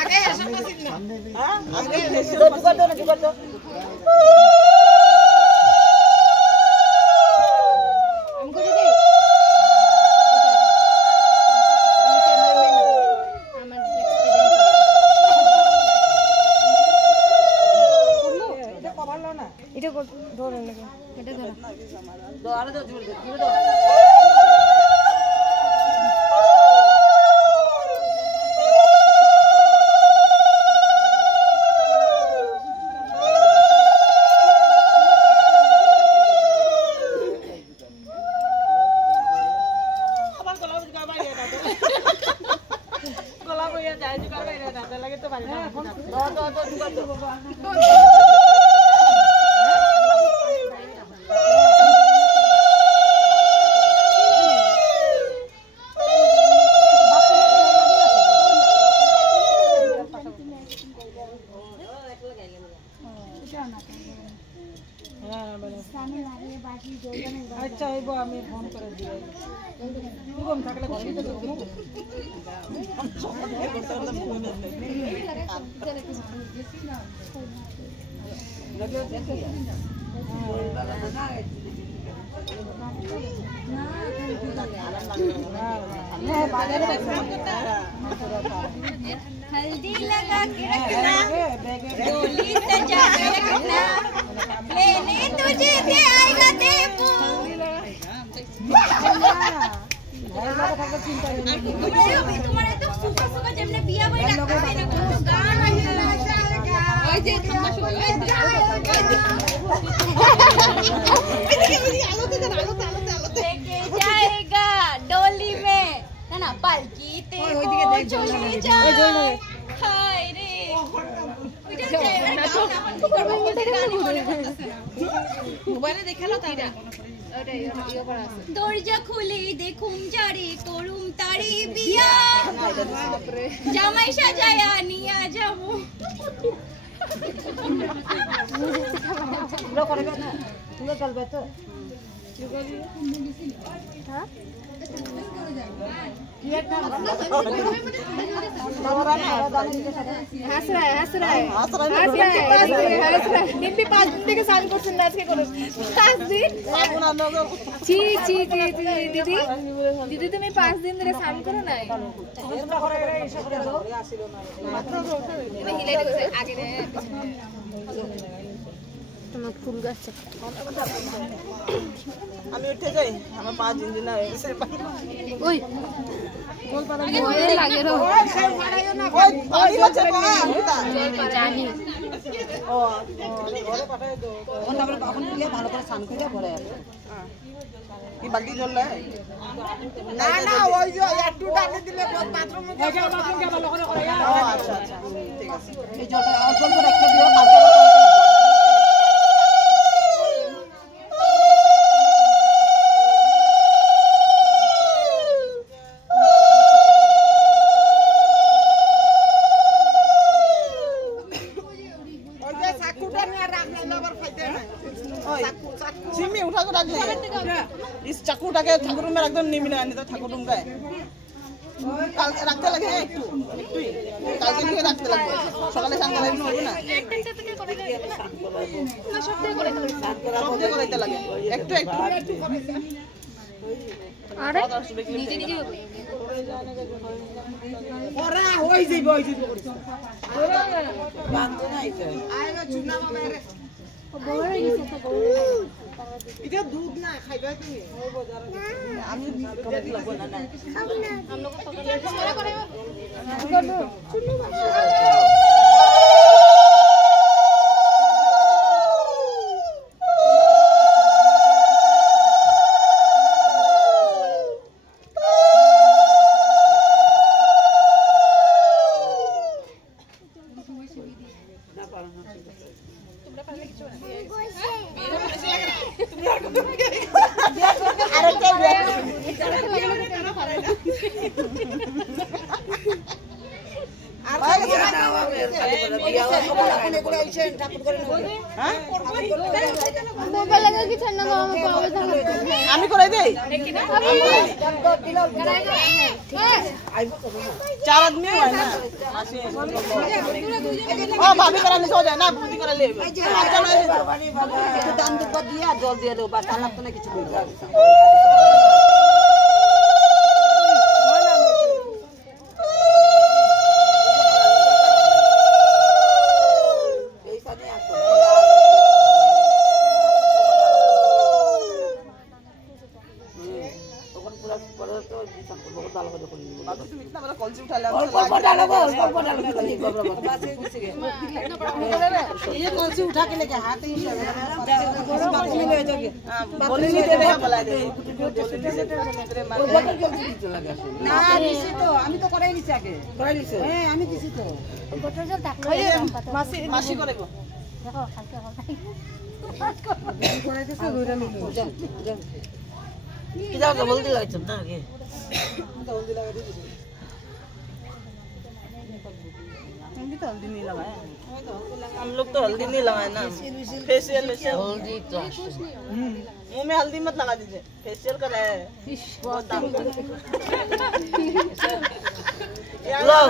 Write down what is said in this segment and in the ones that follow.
আগে এসব বসিস না হ্যাঁ আগে এসব জুগাড় দাও हमको दे दे এটা কভার নাও না এটা ধরে লাগে এটা ধরো দাও আরে দাও জুড়ে দাও अच्छा है वो हमें फोन कर दिया तू कम থাকলে ঘরে তো যাবো हल्दी लगा के रखना डोली सजा के रखना लेने तुझे से आएगा टेम्पो तुम्हारे तो सुखा सुखा जमने बिया भाई रखा है ना तो गान ओए जे खम्मा लेके जाएगा डोली में ना पालकी ते चले जा हाय रे মোবাইলে দেখালো তারা দরজা খুলে দেখুম যারে করুম তারে বিয়া জামাই সাজায়া নিয়া যাবো পুরো করে না পুরো চলবে তো হ্যাঁ हंस रहा है निम्पी 5 दिन থেকে সাইন করছেন না আজকে করে 5 দিন জি জি জি দিদি দিদি তুমি 5 দিন ধরে সাইন করো নাই তোমরা করে এসে করে দাও আসিল না মাত্র তুমি হিলাইতে কইছে আগে রে তোমার ফুল গাছ আমি উঠে যাই আমার 5 দিন দিন হয়ে গেছে ওই বল পারা ভয় লাগে রে ওই পানি আছে না জানি ও ঘরে পাঠায় দাও কোন তারপরে এখন গিয়ে ভালো করে স্নান করে ঘরে আসো কি বালতি জল না না ওই যে একটু ডালে দিলে বাথরুমে বাথরুমকে ভালো করে করে আচ্ছা আচ্ছা ঠিক আছে এই জলটা অল্প রেখে দিও কালকে इस चाकूटाके ठाकुर में एकदम निमिना नहीं तो ठाकुर रूम का है कल रखते लगे একটু একটুই কালকে থেকে রাখতে লাগবে সকালে স্নান করাই না হবে না সব দিয়ে করাইতে লাগে একটু একটু আরে নিজে নিজে ওরা হই যাইব করিস বান্ধ নাই তো আইগো চুনা মারে বড় হয়ে গেছে তো এটা দুধ না খাইবা তুমি ওই বাজারে আমি কবে লাগব না খাবো না हम लोग को पकड़ করে চুনি তোমরা পারলে কিছু না তুমি আর কত আরে কে আর मोबाइल लगा कि ठंडा गांव में पावे था আমি করে দেই चार आदमी है ना ओ भाभी कराने से हो जाए ना बूंदी करा ले दान दुख दिया जल दिया दो बस आलाप तो ना কিছু কইরা बाबू तुम इतना बड़ा कौन सी उठा ले ये कौन सी उठा के लेके हाथ ही बोले नहीं दे रहा बोला दे না দিছি তো আমি তো করাই নিছি আগে করাই নিছি হ্যাঁ আমি দিছি তো গোটা জল টাকলো মাসি মাসি করে গো দেখো কালকে করাই দিছে ধরে নিলো যা যা কি দাও তো বলদি লাগাইছ না আগে हल्दी लगा दी हम तो हल्दी नहीं लगाए हम लोग तो हल्दी नहीं लगाए ना फेशियल हल्दी तो मुंह में हल्दी मत लगा दीजिए फेशियल कर रहे हैं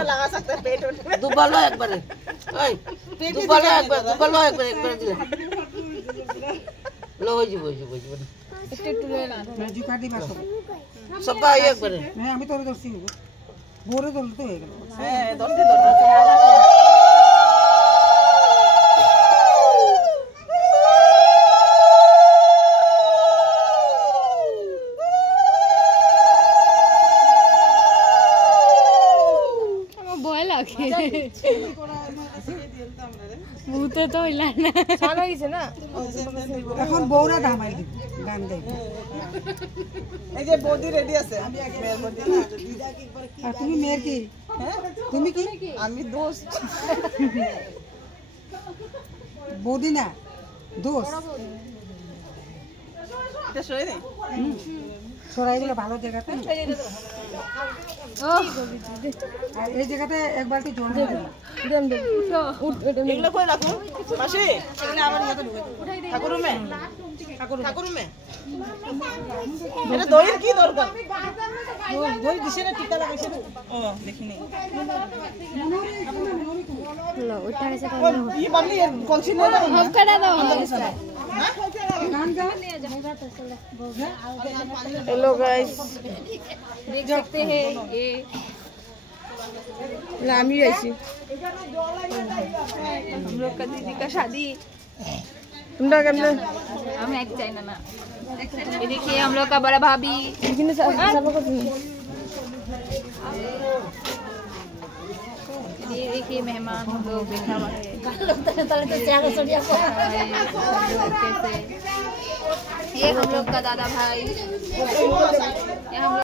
लगा सकते हैं पेट में दुबारा एक बार दुबारा एक बार दिले लो जी मैं जी काटी मार सब एक बार नहीं আমি তোরে ধরছি বোরে ধরতে হয়ে গেল হ্যাঁ ধরতে আমার ভয় লাগে ভূতে তো হইলা না ছাড় হইছে না এখন বউরা ধামাই দিই গান গাই এই যে বডি রেডি আছে মেয়ের বডি আর তুমি মেয়ের কি হ্যাঁ তুমি কি আমি দোস্ত বডি না দোস্ত এটা সরে নেই সরাই দিলে ভালো জায়গাতে আর এই জায়গাতে এক বালতি জল দেন দেন এগুলো কই রাখো মাসি এগুলো আমার নিয়ে ঢুকে ঠাকুর রুমে ঠাকুর রুমে এটা দইয়ের কি দরকার দই দিছে না টিকা লাগাইছে ও দেখিনি লো ওটা এসে কোন এই বাবলি কলসি নিয়ে দাও হাফ কাটা দাও हेलो गाइस देख सकते हैं ये लामी ऐसी हम लोग का दीदी का शादी तुम लोग हम एक चाइना ना ये देखिए हम लोग का बड़ा भाभी ये देखिए मेहमान हम लोग बैठा हुआ है ये हम लोग का दादा भाई ये हम लोग